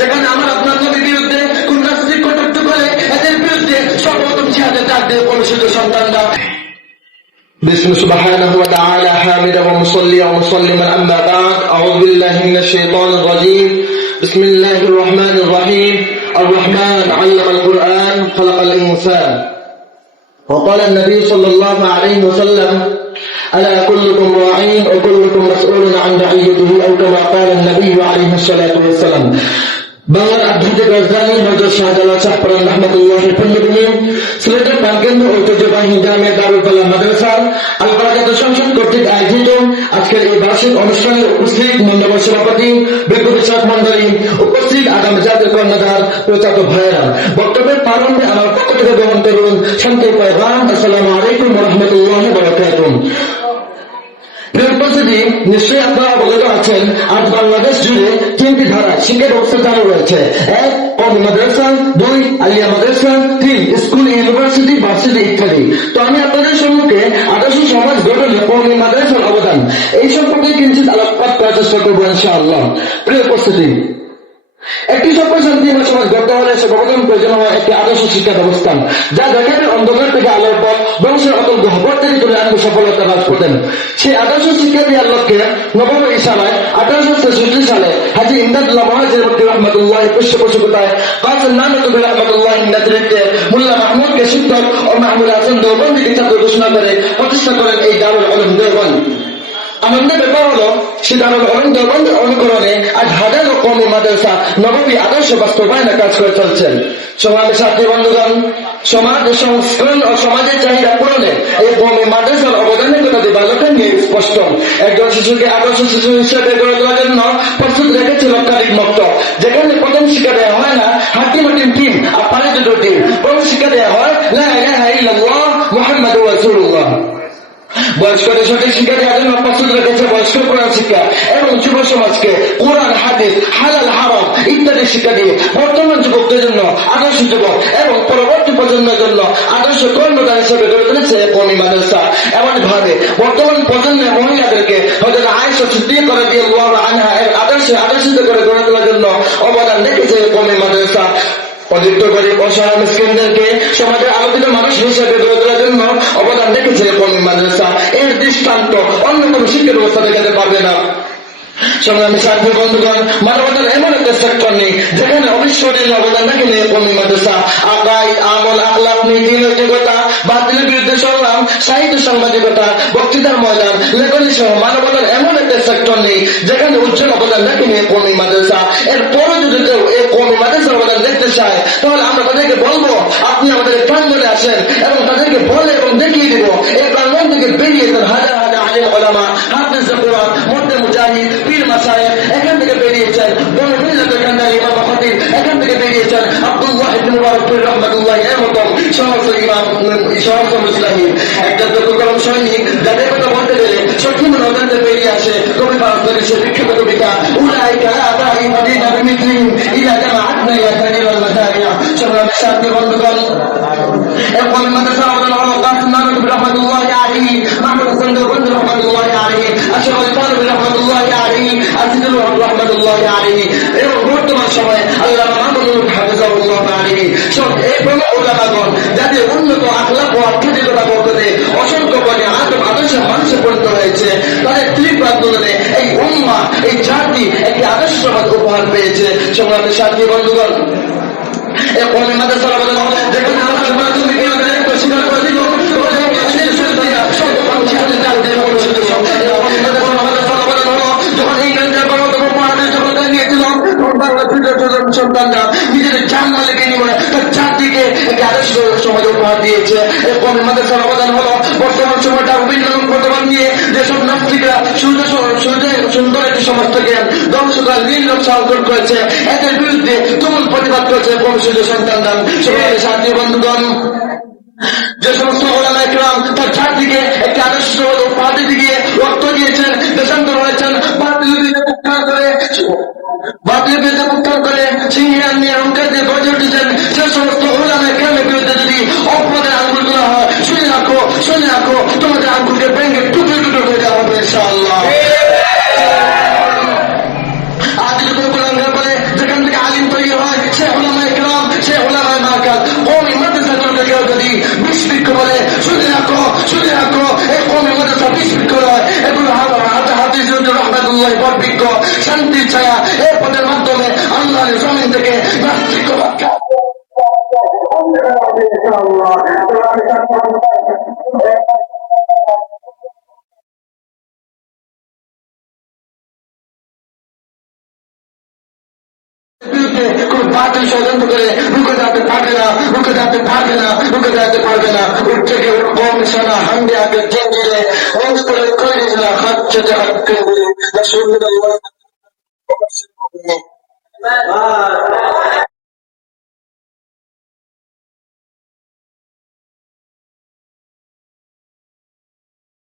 যেখানে আমার আপনার নবীর বিরুদ্ধে কোন রাজনৈতিক কটাক্ষ করে এদের বিরুদ্ধে সর্বপ্রথম জিহাদের ডাক দিয়ে পরিশুদ্ধ সন্তানরা। بسم سبحانه وتعالى حامدا ومصليا ومسلما أما بعد أعوذ بالله من الشيطان الرجيم بسم الله الرحمن الرحيم الرحمن علم القرآن خلق الإنسان وقال النبي صلى الله عليه وسلم ألا كلكم راعين وكلكم مسؤول عن رعيته أو كما قال النبي عليه الصلاة والسلام বাংলার আধ্যাত্মিক রাজধানী হযরত শাহজালাল শাহপরান রাহমাতুল্লাহি আলাইহি সিলেটের প্রাণকেন্দ্র ঐতিহ্যবাহী জামে দারুল ফালাহ মাদ্রাসা আল বারাকাত সংসদ কর্তৃক আয়োজিত আজকের এই বার্ষিক অনুষ্ঠানে উপস্থিত মণ্ডপের সভাপতি বিজ্ঞবিষয়ক মণ্ডলী, উপস্থিত আগামী জাতীয় কর্ণধার প্রচারক ভাইয়েরা, বক্তব্যের প্রারম্ভে আমার পক্ষ থেকে গ্রহণ করুন শান্তি পয়গাম। আসসালামু আলাইকুম ওয়া রাহমাতুল্লাহি ওয়া বারাকাতুহু। নিশ্চয়ই আপনারা অবগত আছেন, আজ বাংলাদেশ জুড়ে তিনটি ধারা শিক্ষা ব্যবস্থা চালু রয়েছে। এক, কওমি মাদ্রাসা; দুই, আলিয়া মাদ্রাসা; তিন, স্কুল, ইউনিভার্সিটি, ভার্সিটি ইত্যাদি। তো আমি আপনাদের সম্মুখে আদর্শ সমাজ গঠনে কওমি মাদ্রাসার অবদান এই সম্পর্কে কিঞ্চিত আলোকপাত করার চেষ্টা করবো ইনশাআল্লাহ। প্রিয় উপস্থিতি, একটি সভ্য শান্তিময় সমাজ গড়তে হলে সর্বপ্রথম প্রয়োজন হয় একটি আদর্শ শিক্ষা ব্যবস্থা, যা দেখাবে অন্ধকার থেকে আলোর পথ, বংশের অতল গহ্বর থেকে তুলে আনবে সফলতা লাভ করতেন। সেই আদর্শ শিক্ষা দেওয়ার লক্ষ্যে নবম ইসারায় 1863 সালে হাজী ইমদাদুল্লাহ মুহাজির মক্কি রহমাতুল্লাহ পৃষ্ঠপোষকতায় কাসিম নানতুবি রহমাতুল্লাহ নেতৃত্বে মোল্লা মাহমুদকে শিক্ষক ও মাহমুদ হাসান দেওবন্দিকে ছাত্র ঘোষণা করে প্রতিষ্ঠা করেন এই দারুল উলুম দেওবন্দ। আনন্দের ব্যাপার হলো সে দারুল উলুম দেওবন্দের অনুকরণে আজ হাজারো কওমি মাদ্রাসা নববী আদর্শ বাস্তবায়নে কাজ করে চলছেন। সমাজের সাথী বন্ধুগণ, সমাজ সংস্করণ ও সমাজের চাহিদা পূরণে এই কওমি মাদ্রাসার অবদানের কথা দিবালোকের নিয়ে স্পষ্ট। একজন শিশুকে আদর্শ শিশু হিসেবে গড়ে তোলার জন্য প্রস্তুত রেখেছে লক্ষাধিক মক্তব, যেখানে প্রথম শিক্ষা দেওয়া হয় না হাকিম হাকিম টিম আর পারে দুটো টিম, প্রথম শিক্ষা দেওয়া হয় লা ইলাহা ইল্লাল্লাহ মুহাম্মাদুর রাসূলুল্লাহ। বয়স্কদের সঠিক শিক্ষা দেওয়ার জন্য প্রস্তুত রেখেছে বয়স্ক কোরআন শিক্ষা এবং যুব সমাজকে কোরআন, হাদিস, হালাল হারাম ইত্যাদি শিক্ষা দিয়ে বর্তমান যুবকদের জন্য আদর্শ যুবক এবং পরবর্তী প্রজন্মের জন্য আদর্শ কর্মদান হিসেবে গড়ে তুলেছে কওমি মাদ্রাসা। এমন ভাবে বর্তমান প্রজন্মের মহিলাদেরকে হযরত আয়েশা সিদ্দিকা রাদিয়াল্লাহু আনহা এর আদর্শিত করে গড়ে তোলার জন্য অবদান রেখেছে কওমি মাদ্রাসা। অধিক গরিব অসহায় মিসকিনদেরকে সমাজের আলোকিত মানুষ হিসেবে গড়ে তোলার জন্য অবদান রেখেছে কওমি মাদ্রাসা। এর দৃষ্টান্ত অন্য কোন শিক্ষা ব্যবস্থা দেখাতে পারবে না। সংগ্রামী সাথী বন্ধুগণ, মানবতার এমন একটা সেক্টর নেই যেখানে অবিস্মরণীয় অবদান রাখেন কওমি মাদ্রাসা। আকাইদ, আমল, আখলাক, নীতি, নৈতিকতা, বাতিলের বিরুদ্ধে সংগ্রাম, সাহিত্য, সাংবাদিকতা, বক্তৃতার ময়দান, লেখনী সহ মানবতার এমন একটা সেক্টর নেই যেখানে উজ্জ্বল অবদান রাখেন কওমি মাদ্রাসা। এরপরও যদি কেউ এই কওমি মাদ্রাসার অবদান দেখতে চায়, তাহলে আমরা তাদেরকে বলবো আপনি আমাদের প্রাঙ্গণে আসেন এবং তাদেরকে বলে এবং দেখিয়ে দিব এই প্রাঙ্গণ থেকে বেরিয়ে হাজার হাজার আলিম উলামা, হাফেজ কোরআন, মুফতি মুজাহিদ, পীর মাশায়েখ এখান থেকে বেরিয়েছেন, বড় মিল্লাতের কান্দারি ইমাম খতিব এখান থেকে বেরিয়েছেন, আব্দুল্লাহ ইবনে মুবারক রাহমাতুল্লাহ এর মতো সমস্ত ইমাম সমস্ত মুসলিম একটা কলম সৈনিক যাদের কথা বলতে গেলে সঠিক নজরতে বেরিয়ে আসে। কবি বাস্তবের সে বিখ্যাত কবিতা উলাইকা আবাই মাদিনা বিমিসলিম ইলা জামাআতনা ইয়া তানিল মাদারিয়া। সংগ্রামী সাথী বন্ধুগণ, এই কওমি মাদ্রাসা অবদান হলো কাসিম নানতুবি রহমাতুল্লাহ আলাইহি, মাহমুদ হাসান দেওবন্দি রহমাতুল্লাহ আলাইহি, আশরাফ আলী থানভী রহমাতুল্লাহ আলাইহি, আজিজুল হক রহমাতুল্লাহ আলাইহি এবং বর্তমান সময়ে আল্লামা মাহমুদুল হাফিজাহুল্লাহ আলাইহি সব এই প্রমুখ উলামাগণ যাদের উন্নত আখলাক ও আধ্যাত্মিকতা বর্তনে অসংখ্য বনে আদর্শ মানুষে পরিণত হয়েছে, তাদের তীব্র আন্দোলনে এই উম্মাহ, এই জাতি একটি আদর্শ সমাজ উপহার পেয়েছে। সংগ্রামী সাথী বন্ধুগণ, এই কওমি মাদ্রাসার অবদান যেখানে আমরা সমাজকে স্বীকার করে দিব সন্তানরা নিজেদের জান মালিকের নিয়ে তার জাতিকে একটি আদর্শ সমাজ উপহার দিয়েছে। এই কওমি মাদ্রাসার অবদান হলো বর্তমান সময়টা অভিনন্দন বর্তমান নিয়ে যেসব নাস্তিকরা সুন্দর একটি সমাজ থেকে ধ্বংস করার নির্লক্ষ সাধন করেছে, এদের বিরুদ্ধে তুমুল প্রতিবাদ করেছে কওমি সন্তানরা। সবাই সাথী বন্ধুগণ, যে সমস্ত ওলামা ইকরাম তার জাতিকে একটি আদর্শ সমাজ উপহার দিতে গিয়ে রক্ত দিয়েছেন, দেশান্তর হয়েছেন, বাতিলের বিরুদ্ধে মুক্তার করে সিংহান নিয়ে অঙ্কার দিয়ে গজে উঠেছেন, সে সমস্ত ওলামা ইকরামের বিরুদ্ধে যদি অপরাধের আঙ্গুল তোলা হয়, শুনে রাখো তোমাদের আঙ্গুলকে ভেঙে টুকরো টুকরো হয়ে যাওয়া হবে ইনশাআল্লাহ। আজ যদি কোনো বলে যেখান থেকে আলিম নয়, এগুলো হাদিস রহমাতুল্লাহ পরবিজ্ঞ শান্তির ছায়া। এই পদের মাধ্যমে আল্লাহর জমিন থেকে নাস্তিকবাদকে বিরুদ্ধে কোন বাতিল ষড়যন্ত্র করে রুখে যেতে পারবে না, রুখে যেতে পারবে না, রুখে যেতে পারবে না। উঠ থেকে বম সেনা হামলে আগে জেঙ্গিরে বন্ধ করে তৈরি না খাচ্ছে হাত কেন্দ্রে